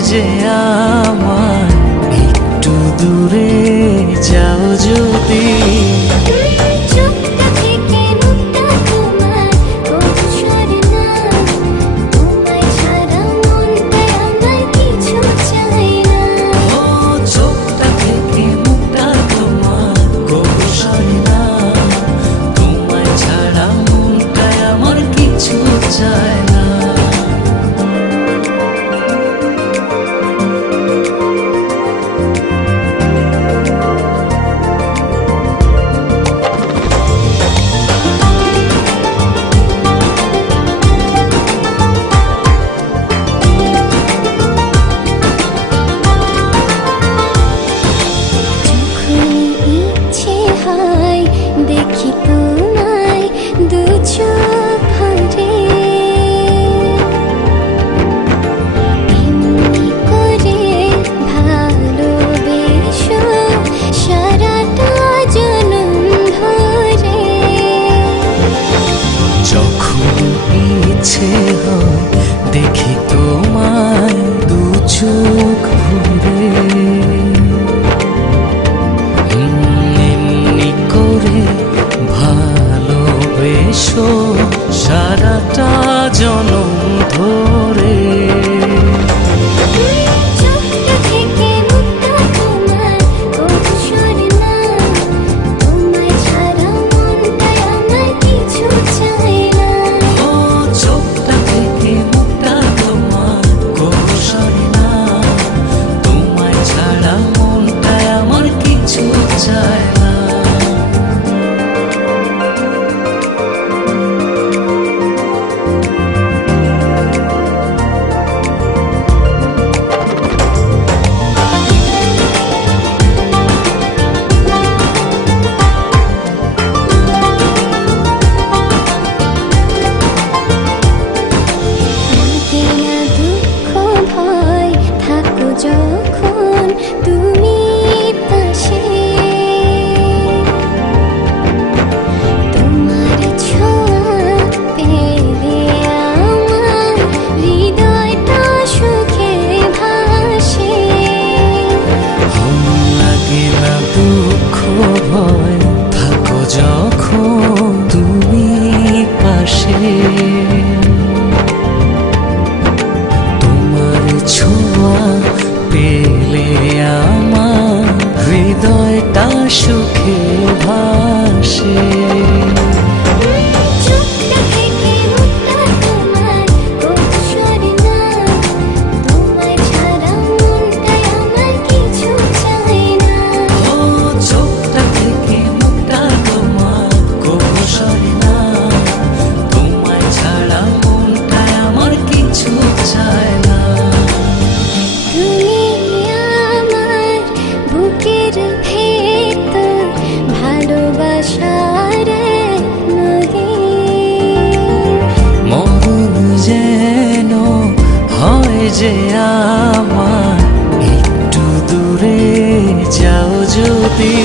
যে আমার একটু দূরে যাও যদি। দেখি তোমায় দু চোখ ভরে, এমনি করে ভালোবেসো সারাটা জনম ধরে। যখন ইচ্ছে হয় দেখি তোমায় দু চোখ ভরে, ভালোবেসো সারাটা জনম ধরে। যখন তুমি পাশে, তোমার ছোঁয়া পেলে আমার হৃদয়টা সুখে ভাসে। লাগে না দুঃখ ভয় থাকো যখন তুমি পাশে, তোমার ছোঁয়া পেলে আমার হৃদয়টা সুখে ভাসে। যেন হয় যে আমার একটু দূরে যাও যদি।